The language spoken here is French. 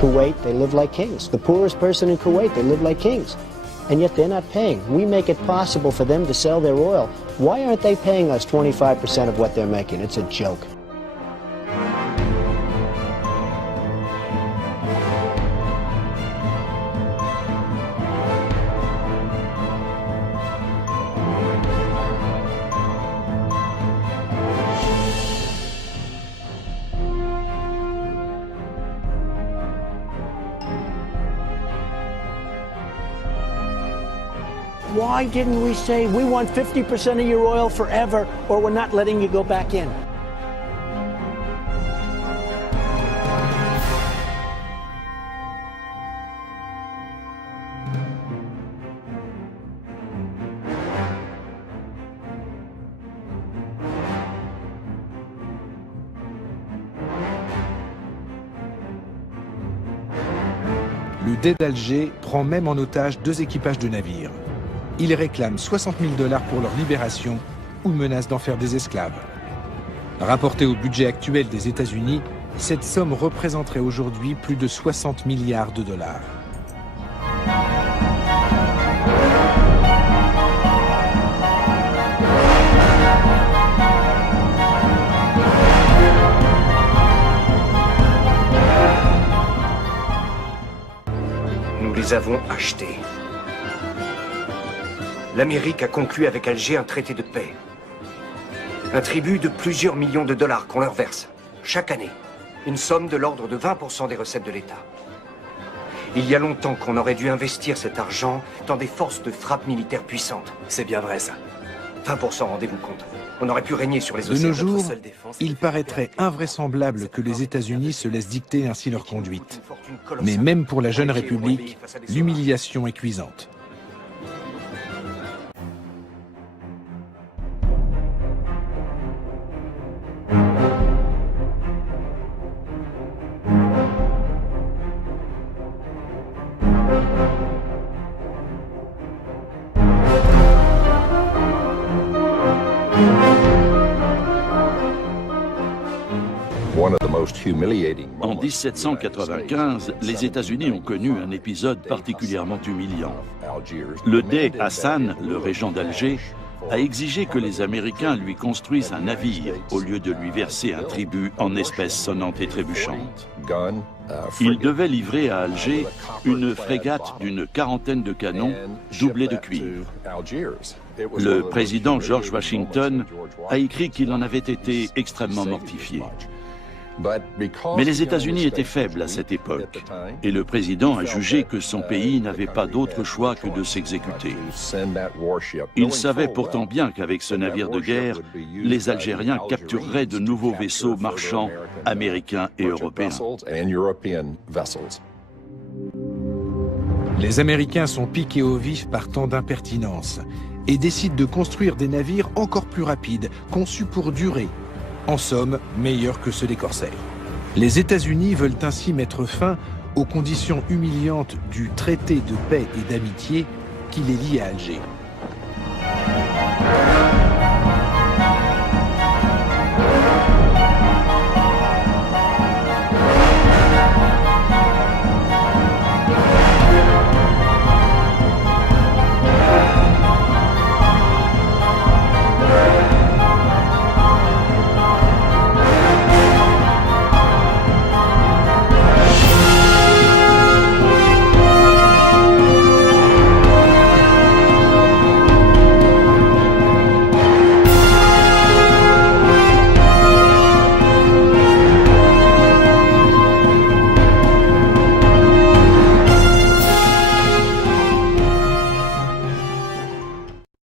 Kuwait, they live like kings. The poorest person in Kuwait, they live like kings. And yet they're not paying. We make it possible for them to sell their oil. Why aren't they paying us 25% of what they're making? It's a joke. Why didn't we say, we want 50% of your oil forever, or we're not letting you go back in? Le Dey d'Alger prend même en otage 2 équipages de navires. Ils réclament 60 000 $ pour leur libération ou menacent d'en faire des esclaves. Rapporté au budget actuel des États-Unis, cette somme représenterait aujourd'hui plus de 60 milliards de dollars. Nous les avons achetés. L'Amérique a conclu avec Alger un traité de paix. Un tribut de plusieurs millions de dollars qu'on leur verse, chaque année. Une somme de l'ordre de 20% des recettes de l'État. Il y a longtemps qu'on aurait dû investir cet argent dans des forces de frappe militaires puissantes. C'est bien vrai, ça. 20%, rendez-vous compte. On aurait pu régner sur les océans. De nos jours, il paraîtrait invraisemblable que les États-Unis se laissent dicter ainsi leur conduite. Mais même pour la jeune République, l'humiliation est cuisante. En 1795, les États-Unis ont connu un épisode particulièrement humiliant. Le Dey Hassan, le régent d'Alger, a exigé que les Américains lui construisent un navire au lieu de lui verser un tribut en espèces sonnantes et trébuchantes. Il devait livrer à Alger une frégate d'une quarantaine de canons doublés de cuivre. Le président George Washington a écrit qu'il en avait été extrêmement mortifié. Mais les États-Unis étaient faibles à cette époque, et le président a jugé que son pays n'avait pas d'autre choix que de s'exécuter. Il savait pourtant bien qu'avec ce navire de guerre, les Algériens captureraient de nouveaux vaisseaux marchands américains et européens. Les Américains sont piqués au vif par tant d'impertinence et décident de construire des navires encore plus rapides, conçus pour durer. En somme, meilleurs que ceux des corsaires. Les États-Unis veulent ainsi mettre fin aux conditions humiliantes du traité de paix et d'amitié qui les lie à Alger.